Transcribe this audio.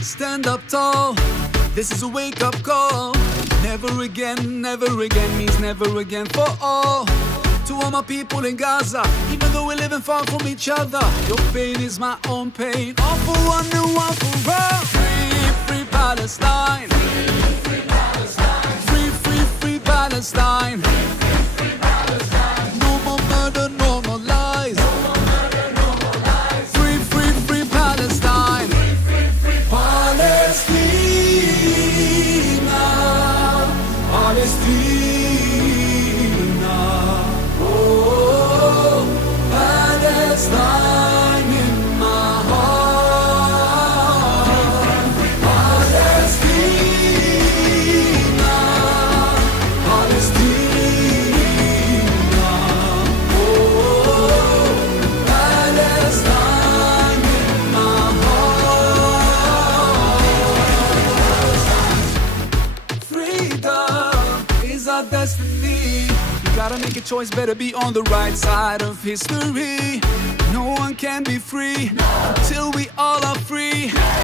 Stand up tall, this is a wake-up call. Never again means never again for all. To all my people in Gaza, even though we're living far from each other, your pain is my own pain. All for one and one for all. Free, free Palestine. Free Palestine. Free, free, free Palestine. Free Palestine. No more murder, no more lies. No more murder, no more lies. Free, free, free Palestine. Palestina, Palestina, oh, Palestine in my heart. Palestina, Palestina, oh, Palestine in my heart. Freedom is our destiny. You gotta make a choice, better be on the right side of history. No one can be free until we all